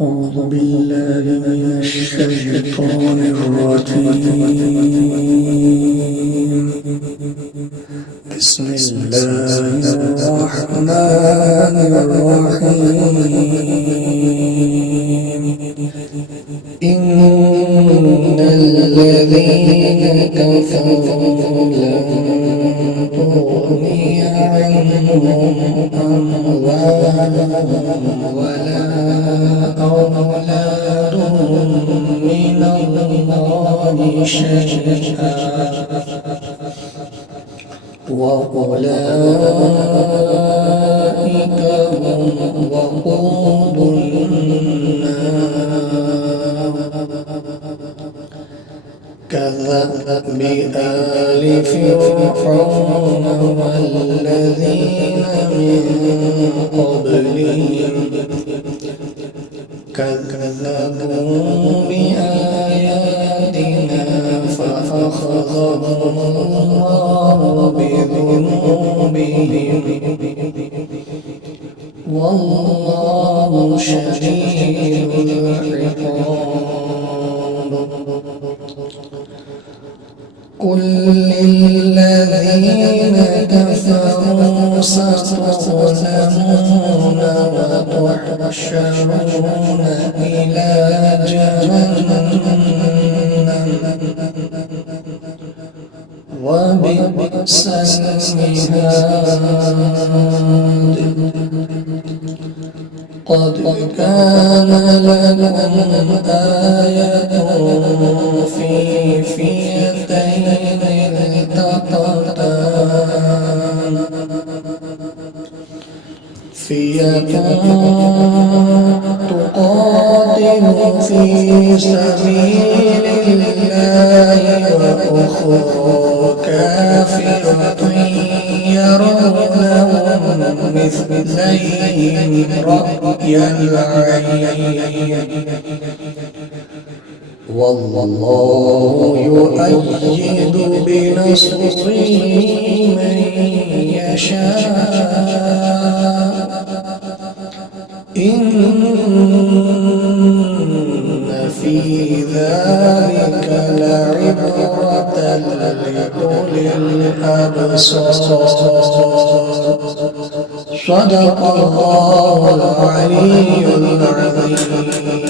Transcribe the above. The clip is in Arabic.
أعوذ بالله من الشيطان الرجيم. بسم الله الرحمن الرحيم. إن الذين كفروا لن تغني عنهم أموالهم ولا أولادهم من الله شيئا وأولئك هم وقود النار. كذب آل فرعون والذين من قبلهم كذبوا بآياتنا فأخذهم الله بذنوبهم والله شديد العقاب. قل للذين كفروا ستغلبون وتحشرون إلى جهنم وبئس المهاد. قد كان لكم آية في فئتين التقتا فئة تقاتل في سبيل الله وأخرى كافرة يرونهم مثليهم رأي العين والله يؤيد بنصره من يشاء. إن في ذلك لعبرة لأولي الأبصار. صدق الله العلي العظيم.